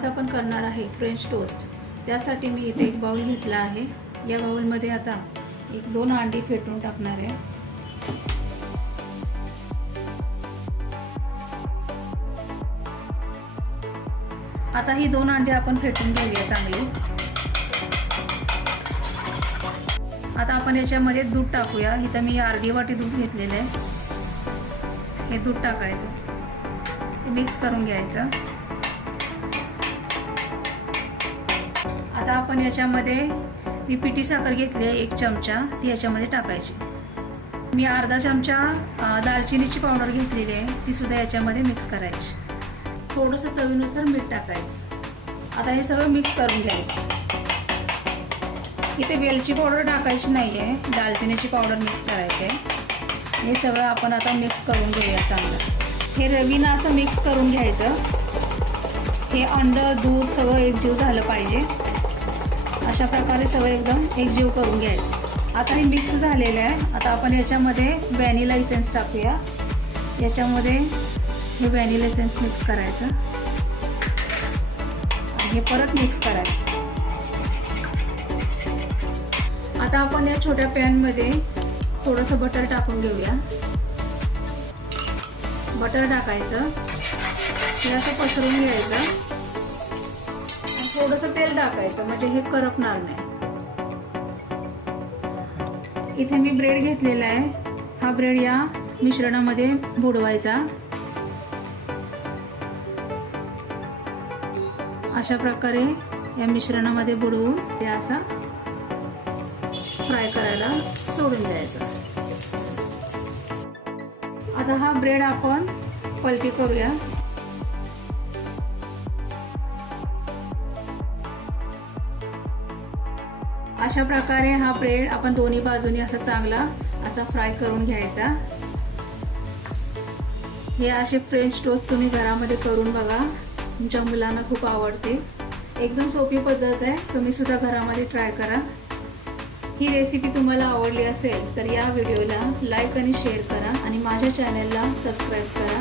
आज आपण करणार आहे फ्रेंच टोस्ट। त्यासाठी मी इथे एक बाउल घेतला आहे। या बाउलमध्ये आता 1-2 अंडी फेटून टाकणार आहे। आता ही 2 अंडी आपण फेटून घेऊया चांगली। आता आपण याच्यामध्ये दूध टाकूया। इथं मी अर्धी वाटी दूध घेतलेलं आहे। हे दूध टाकायचं, मिक्स करून घ्यायचं। आता आपण याच्यामध्ये मी पिठी साखर घेतली आहे 1 चमचा, ती याच्यामध्ये टाकायची। मी अर्धा चमचा दालचिनीची पावडर घेतलेली आहे, ती सुद्धा याच्यामध्ये मिक्स करायची। थोडंसं चवीनुसार मीठ टाकायचं। आता हे सगळं मिक्स करून घ्यायचं। इथे वेलची पावडर टाकायची नाही आहे, दालचिनीची पावडर मिक्स करायची आहे। हे सगळं आपण आता मिक्स करून घेऊया चांगलं। हे रवीनं असं मिक्स करून घ्यायचं। हे अंड दूध सगळं एकजीव झालं पाहिजे। अशा प्रकारे सगळं एकदम एकजीव करून घ्यायचं। आता हे मिक्स झालेलं आहे। आता आपण याच्यामध्ये व्हॅनिला एसेन्स टाकूया। याच्यामध्ये हे व्हॅनिला एसेन्स मिक्स करायचं आणि हे परत मिक्स करायचं। आता आपण या छोट्या पॅनमध्ये थोडंसं बटर टाकून घेऊया। बटर टाकायचं, हे असं पसरवून घ्यायचं आणि थोडंसं तेल टाकायचं, म्हणजे हे करपणार नाही। इथे मी ब्रेड घेतलेला आहे। हा ब्रेड या मिश्रणामध्ये बुडवायचा। अशा प्रकारे या मिश्रणामध्ये बुडवून ते असा फ्राय करायला सोडून द्यायचा। आता हा ब्रेड आपण पलटी करूया। अशा प्रकारे हा ब्रेड आपण दोन्ही बाजूनी असा चांगला असा फ्राय करून घ्यायचा। हे असे फ्रेंच टोस्ट तुम्ही घरामध्ये करून बघा, तुमच्या मुलांना खूप आवडते। एकदम सोपी पद्धत आहे, तुम्ही सुद्धा घरामध्ये ट्राय करा। ही रेसिपी तुम्हाला आवडली असेल तर या व्हिडिओला लाईक आणि शेअर करा आणि माझ्या चॅनलला सबस्क्राईब करा।